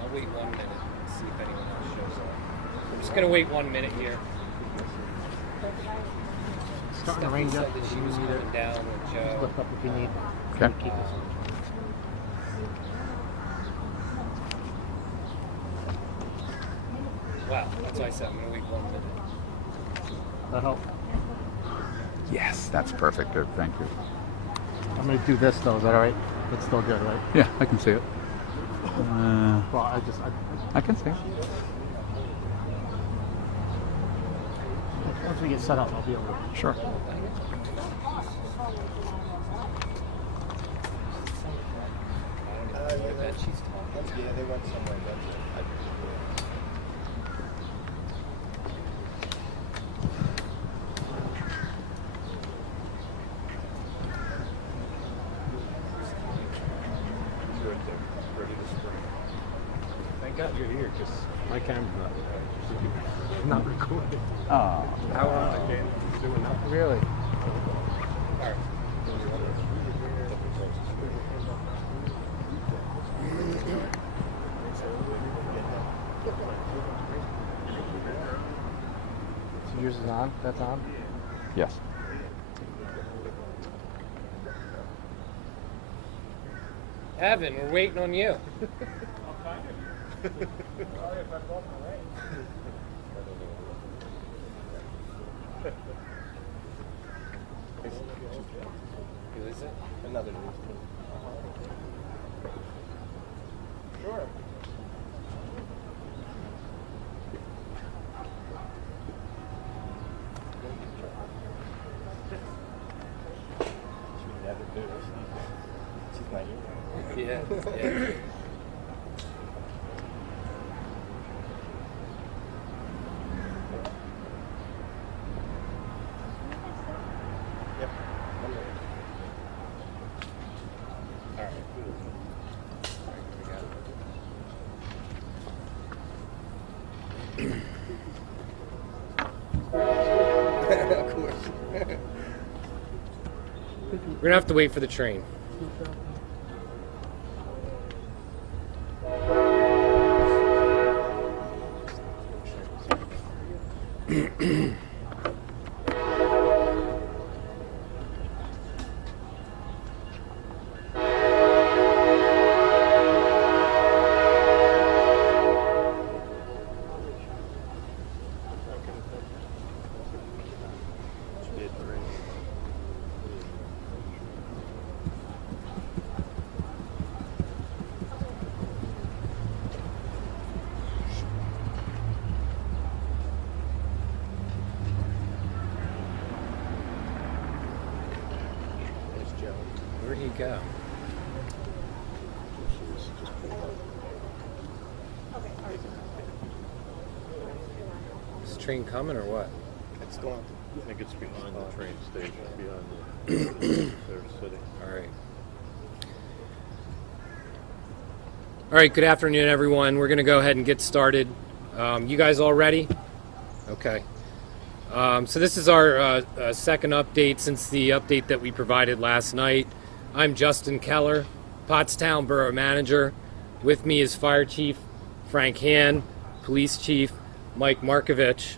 I'll wait 1 minute and see if anyone else shows up. I'm just gonna wait 1 minute here. Starting to range up. Said that she was coming down with Joe. Just lift up if you need. Okay. Keep us. Wow, that's why I said I'm gonna wait 1 minute. That help? Yes, that's perfect. Good, thank you. I'm gonna do this though. Is that all right? That's still good, right? Yeah, I can see it. Well, I can see it. once we get set up, I'll be able to. Sure. I bet she's talking. Yeah, they went somewhere. Thank God you're here, because my camera's not recording. Oh. How I can't do enough. Really? So yours is on? That's on? Yes. Evan, we're waiting on you. Who is it? Another news team. Sure. She never do this. She's not here. Yeah. Yep. All right. Of course. We're gonna have to wait for the train. Where'd he go? Is the train coming or what? It's going. I think it's behind the train station, behind the they're sitting. All right. All right, good afternoon, everyone. We're going to go ahead and get started. You guys all ready? Okay. So this is our second update since the update that we provided last night. I'm Justin Keller, Pottstown Borough Manager. With me is Fire Chief Frank Han, Police Chief Mike Markovich.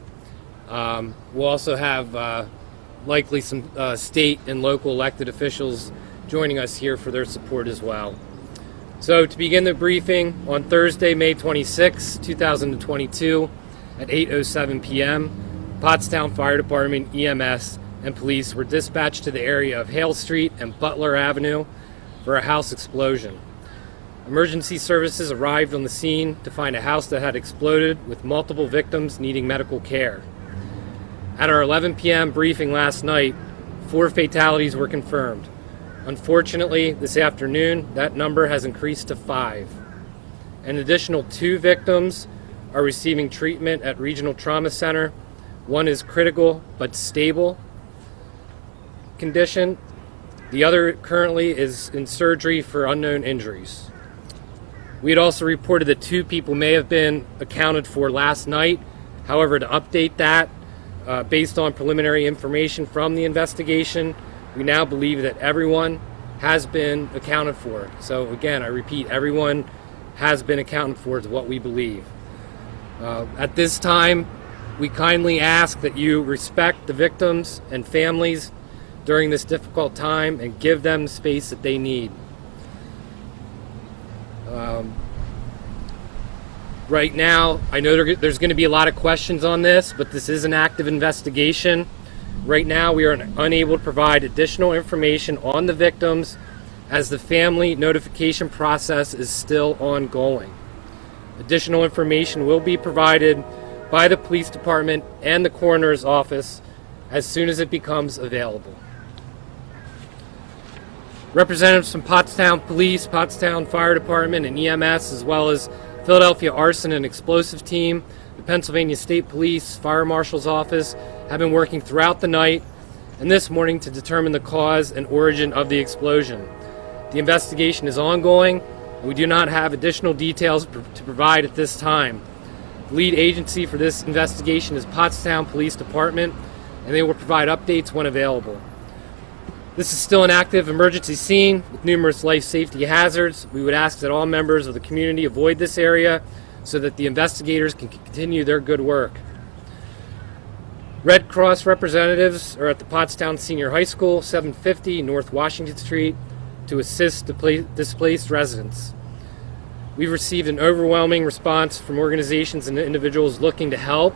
We'll also have likely some state and local elected officials joining us here for their support as well. So to begin the briefing, on Thursday, May 26, 2022, at 8:07 p.m., Pottstown Fire Department, EMS, and police were dispatched to the area of Hale Street and Butler Avenue for a house explosion. Emergency services arrived on the scene to find a house that had exploded with multiple victims needing medical care. At our 11 p.m. briefing last night, 4 fatalities were confirmed. Unfortunately, this afternoon, that number has increased to 5. An additional 2 victims are receiving treatment at Regional Trauma Center. One is critical but stable condition, The other currently is in surgery for unknown injuries. We had also reported that 2 people may have been accounted for last night. However, to update that, based on preliminary information from the investigation, we now believe that everyone has been accounted for. So again, I repeat, everyone has been accounted for is what we believe. At this time, we kindly ask that you respect the victims and families during this difficult time and give them the space that they need. Right now, I know there's going to be a lot of questions on this, but this is an active investigation. Right now, we are unable to provide additional information on the victims as the family notification process is still ongoing. Additional information will be provided by the police department and the coroner's office as soon as it becomes available. Representatives from Pottstown Police, Pottstown Fire Department, and EMS, as well as Philadelphia Arson and Explosive Team, the Pennsylvania State Police, Fire Marshal's Office, have been working throughout the night and this morning to determine the cause and origin of the explosion. The investigation is ongoing, and we do not have additional details to provide at this time. The lead agency for this investigation is Pottstown Police Department, and they will provide updates when available. This is still an active emergency scene with numerous life safety hazards. We would ask that all members of the community avoid this area so that the investigators can continue their good work. Red Cross representatives are at the Pottstown Senior High School, 750 North Washington Street, to assist displaced residents. We've received an overwhelming response from organizations and individuals looking to help.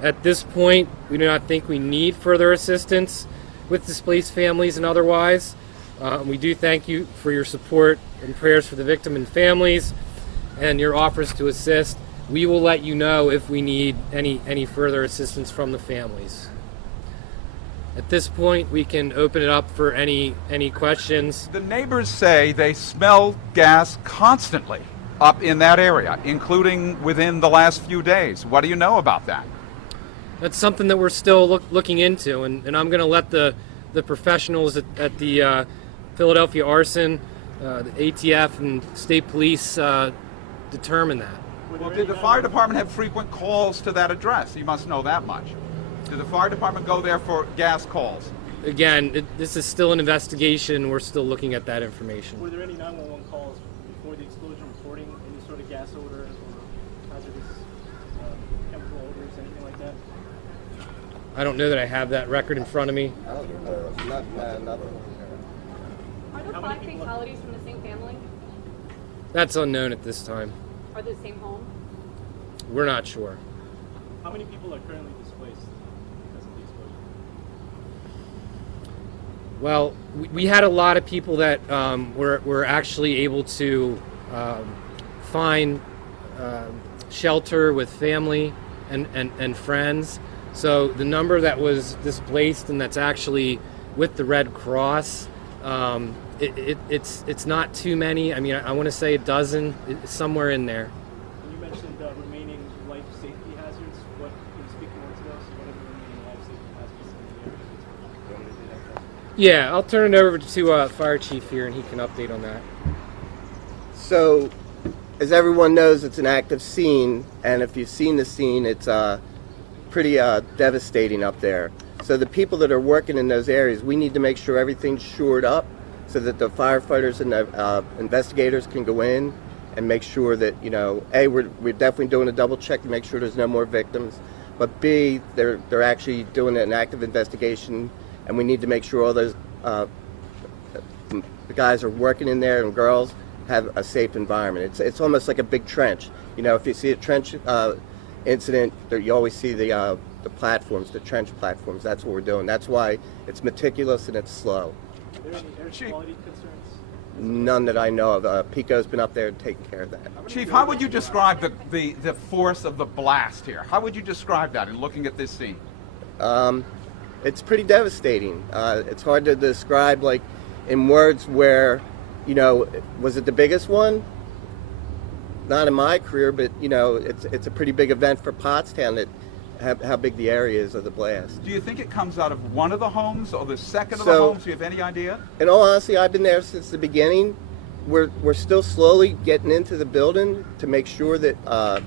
At this point, we do not think we need further assistance with displaced families and otherwise. We do thank you for your support and prayers for the victim and families and your offers to assist. We will let you know if we need any further assistance from the families. At this point, we can open it up for any questions. The neighbors say they smell gas constantly up in that area, including within the last few days. What do you know about that? That's something that we're still looking into, and I'm going to let the professionals at the Philadelphia Arson, the ATF, and State Police determine that. Well, did the fire department have frequent calls to that address? You must know that much. Did the fire department go there for gas calls? Again, this is still an investigation. We're still looking at that information. Were there any 911 calls before the explosion reporting any sort of gas odor or hazardous chemical odors, anything like that? I don't know that I have that record in front of me. Are the 5 fatalities from the same family? That's unknown at this time. Are they the same home? We're not sure. How many people are currently displaced because of the explosion? Well, we had a lot of people that were actually able to find shelter with family and friends. So the number that was displaced and that's actually with the Red Cross, it's not too many. I mean, I want to say a dozen. It's somewhere in there. And you mentioned remaining life safety hazards. What can you speak more to those? What are the remaining life safety hazards in the area? Yeah, I'll turn it over to Fire Chief here, and he can update on that. So, as everyone knows, it's an active scene, and if you've seen the scene, it's pretty devastating up there. So the people that are working in those areas, we need to make sure everything's shored up so that the firefighters and the investigators can go in and make sure that, you know, A, we're definitely doing a double check to make sure there's no more victims, but B, they're actually doing an active investigation, and we need to make sure all those the guys are working in there and girls have a safe environment. It's almost like a big trench. You know, if you see a trench incident, you always see the platforms, the trench platforms. That's what we're doing. That's why it's meticulous and it's slow. Are there any air quality concerns? None that I know of. Pico's been up there and taking care of that. Chief, how would you describe the force of the blast here? How would you describe that in looking at this scene? It's pretty devastating. It's hard to describe, like, in words where, you know, was it the biggest one? Not in my career, but, you know, it's a pretty big event for Pottstown that how big the area is of the blast. Do you think it comes out of one of the homes or the second of the So- homes? Do you have any idea? In all honesty, I've been there since the beginning. We're still slowly getting into the building to make sure that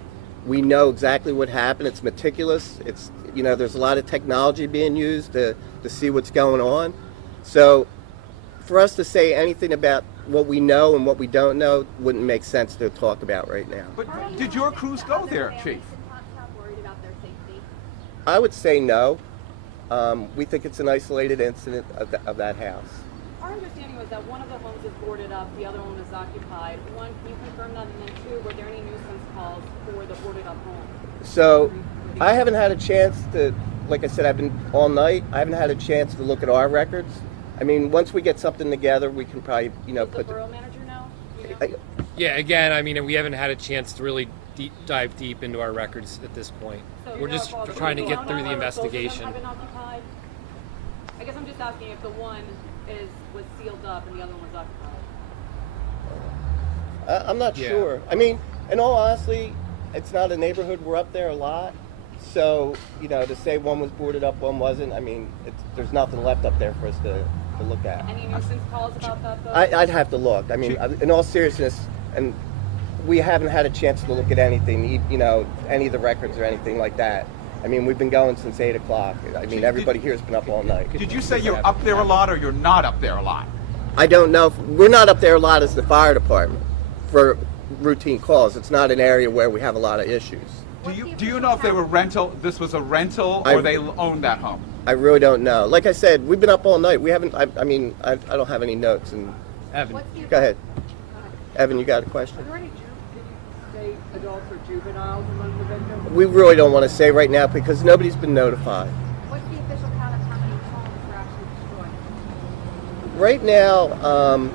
we know exactly what happened. It's meticulous. It's, you know, there's a lot of technology being used to see what's going on. So for us to say anything about what we know and what we don't know wouldn't make sense to talk about right now. But did your crews go there, Chief? Worried about their safety. I would say no. We think it's an isolated incident of that house. Our understanding was that one of the homes is boarded up, the other one is occupied. One, can you confirm that? And then two, were there any nuisance calls for the boarded up home? So I haven't had a chance to, like I said, I've been all night. I haven't had a chance to look at our records. I mean, once we get something together, we can probably, you know, Does the put borough manager know? You know? Yeah, again, I mean, we haven't had a chance to really dive deep into our records at this point. So We're you're just not bothered. trying to You get don't through know the whether both of them investigation. have been occupied? I guess I'm just asking if the one was sealed up and the other one was occupied. I'm not Yeah. sure. I mean, in all honesty, it's not a neighborhood. We're up there a lot. So, you know, to say one was boarded up, one wasn't, I mean, there's nothing left up there for us to look at. Any nuisance calls about that though? I'd have to look. I mean, in all seriousness, and we haven't had a chance to look at anything, you know, any of the records or anything like that. I mean, we've been going since 8 o'clock. I mean, everybody here has been up all night. Did you say you're up there a lot or you're not up there a lot? I don't know. We're not up there a lot as the fire department for routine calls. It's not an area where we have a lot of issues. Do you know if they were rental? This was a rental, or they owned that home? I really don't know. Like I said, we've been up all night. We haven't. I mean, I don't have any notes. And Evan. go ahead, Evan. You got a question? Are there any, did you say adults or juveniles among the victims? We really don't want to say right now because nobody's been notified. What's the official count of how many homes were actually destroyed? Right now,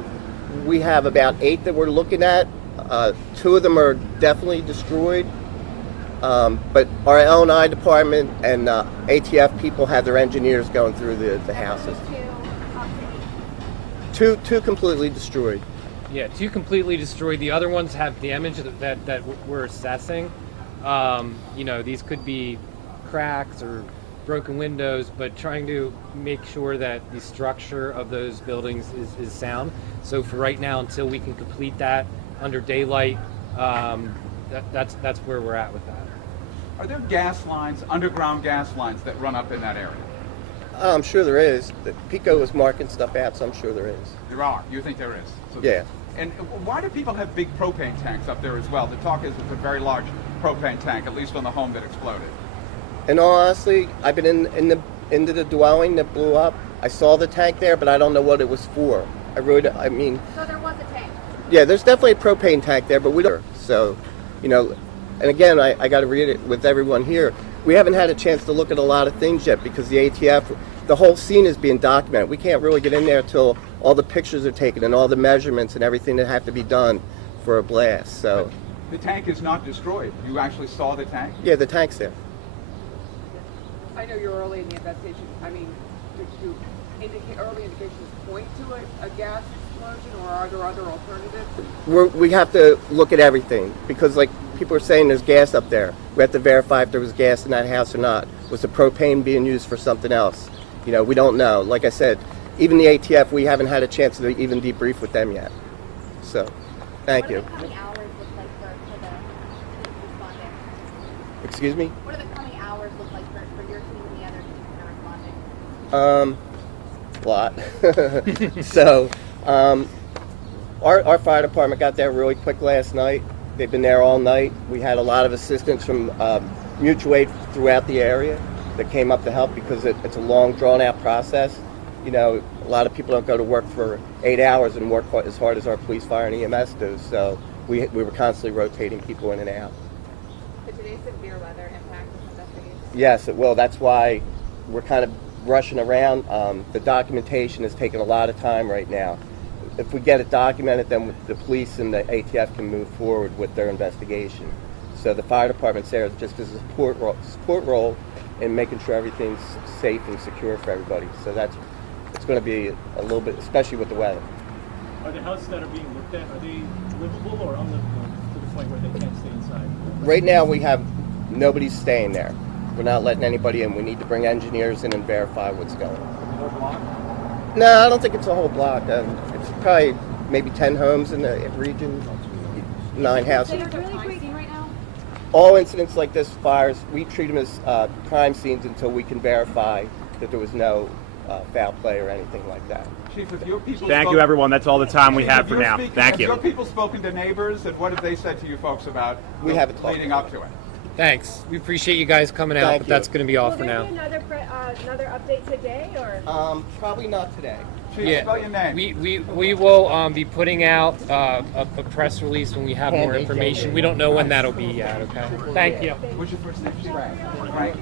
we have about 8 that we're looking at. 2 of them are definitely destroyed. But our L&I department and ATF people have their engineers going through the houses. Two completely destroyed. Yeah, 2 completely destroyed. The other ones have damage that we're assessing. You know, these could be cracks or broken windows, but trying to make sure that the structure of those buildings is sound. So for right now, until we can complete that under daylight, that's where we're at with that. Are there gas lines, underground gas lines that run up in that area? I'm sure there is. Pico was marking stuff out, so I'm sure there is. There are. You think there is? So, Yeah. And why do people have big propane tanks up there as well? The talk is it's a very large propane tank, at least on the home that exploded. And honestly, I've been into the dwelling that blew up. I saw the tank there, but I don't know what it was for. I mean, So there was a tank. yeah, there's definitely a propane tank there, but we don't. So, you know, and again, I got to read it with everyone here. We haven't had a chance to look at a lot of things yet because the ATF, the whole scene is being documented. We can't really get in there until all the pictures are taken and all the measurements and everything that have to be done for a blast. So, The tank is not destroyed. You actually saw the tank? yeah, the tank's there. I know you're early in the investigation. I mean, did you indicate early indications point to a gas explosion, or are there other alternatives? We have to look at everything because, like people are saying, there's gas up there. We have to verify if there was gas in that house or not. Was the propane being used for something else? You know, we don't know. Like I said, even the ATF, we haven't had a chance to even debrief with them yet. So, thank you. What do the coming hours look like for the responding? Excuse me? What do the coming hours look like for your team and the other teams that are responding? A lot. So, our fire department got there really quick last night. They've been there all night. We had a lot of assistance from mutual aid throughout the area that came up to help because it's a long, drawn-out process. You know, a lot of people don't go to work for 8 hours and work as hard as our police, fire, and EMS do. So we were constantly rotating people in and out. Could today's severe weather impact this investigation? Yes, it will. That's why we're kind of rushing around. The documentation is taking a lot of time right now. If we get it documented, then the police and the ATF can move forward with their investigation. So the fire department's there just as a support role in making sure everything's safe and secure for everybody. So it's going to be a little bit, especially with the weather. Are the houses that are being looked at, are they livable or unlivable to the point where they can't stay inside? Right now we have nobody's staying there. We're not letting anybody in. We need to bring engineers in and verify what's going on. No, I don't think it's a whole block. It's probably maybe 10 homes in the region, 9 So houses. you're really crime right now? All incidents like this, fires, we treat them as crime scenes until we can verify that there was no foul play or anything like that. Chief, have your people Thank you, everyone. That's all the time we have for now. Thank Have you. your people spoken to neighbors, and what have they said to you folks about We haven't talked leading about up to it? Thanks. We appreciate you guys coming out, Thank but you. that's going to be all Will for there now. be another update today, or? Probably not today. Chief, spell your name. We will be putting out a press release when we have more information. We don't know when that'll be yet. Okay. Thank you. What's your first name? Frank. Frank?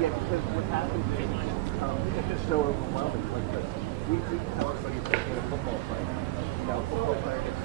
Yeah, because what happens is it's just so overwhelming. We tell everybody it's like a football player. You know, a football player gets